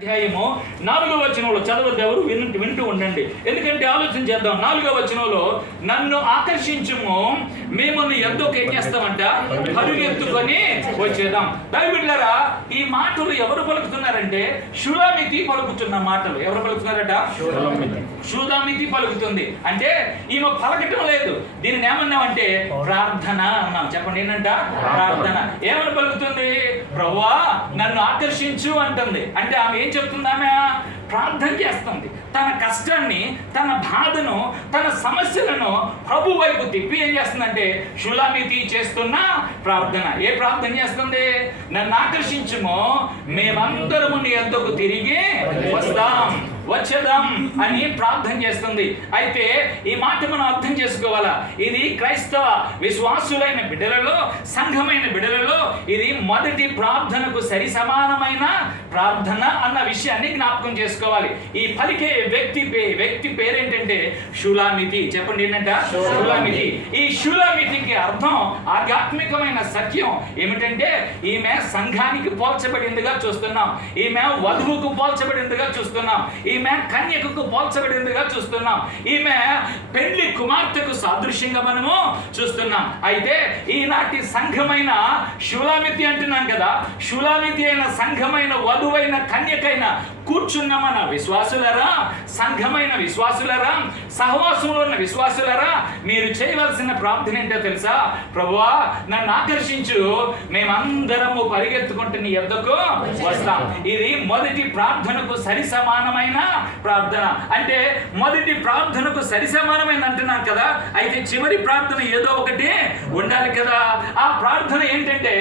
అధ్యాయము నాలుగో వచనంలో చదవ ఎవరు వింటూ వింటూ ఉండండి. ఎందుకంటే ఆలోచన చేద్దాం. నాలుగో వచనంలో నన్ను ఆకర్షించుము మేము నీ ఎక్కేస్తామంట పరుగెత్తుకొని వచ్చేద్దాం. దయవిడ్లారా ఈ మాటలు ఎవరు పలుకుతున్నారంటే షులామితి పలుకుతున్న మాటలు. ఎవరు పలుకుతున్నారట? షూదామితి పలుకుతుంది. అంటే ఈమె పలకటం లేదు. దీనిని ఏమన్నామంటే ప్రార్థన అన్నాం. చెప్పండి ఏంటంట? ప్రార్థన. ఏమని పలుకుతుంది? ప్రవ్వా నన్ను ఆకర్షించు అంటుంది. అంటే ఆమె ఏం చెప్తుంది? ఆమె ప్రార్థన చేస్తుంది. తన కష్టాన్ని తన బాధను తన సమస్యలను ప్రభు వైపు తిప్పి ఏం చేస్తుందంటే షులామితి చేస్తున్న ప్రార్థన. ఏ ప్రార్థన చేస్తుంది? నన్ను ఆకర్షించుము. మేమందరము నీ ఎంతకు తిరిగి వస్తాం. వచ్చేదాం అని ప్రార్థన చేస్తుంది. అయితే ఈ మాట మనం అర్థం చేసుకోవాలా? ఇది క్రైస్తవ విశ్వాసులైన బిడ్డలలో సంఘమైన బిడ్డలలో ఇది మొదటి ప్రార్థనకు సరి సమానమైన ప్రార్థన అన్న విషయాన్ని జ్ఞాపకం చేసుకోవాలి. ఈ పలికే వ్యక్తి పే వ్యక్తి పేరేంటంటే షులామితి. చెప్పండి ఏంటంట? షులామితి. ఈ షులామితికి అర్థం ఆధ్యాత్మికమైన సత్యం ఏమిటంటే ఈమె సంఘానికి పోల్చబడిందిగా చూస్తున్నాం. ఈమె వధువుకు పోల్చబడిందిగా చూస్తున్నాం. ఈమె కన్యకకు పోల్చబడిందిగా చూస్తున్నాం. ఈమె పెళ్ళి కుమార్తెకు సాదృశ్యంగా మనము చూస్తున్నాం. అయితే ఈనాటి సంఘమైన శూలామితి అంటున్నాం కదా. శూలామితి అయిన సంఘమైన వధువైన కన్యకైన కూర్చున్న మన విశ్వాసులరా సంఘమైన విశ్వాసులరా సహవాసంలో ఉన్న విశ్వాసులరా మీరు చేయవలసిన ప్రార్థన ఏంటో తెలుసా? ప్రభువా నన్ను ఆకర్షించు. మేమందరము పరిగెత్తుకుంటూ నీ ఎద్దకు వస్తాం. ఇది మొదటి ప్రార్థనకు సరి సమానమైన ప్రార్థన. అంటే మొదటి ప్రార్థనకు సరి సమానమైన అంటున్నాను కదా. అయితే చివరి ప్రార్థన ఏదో ఒకటి ఉండాలి కదా. ఆ ప్రార్థన ఏంటంటే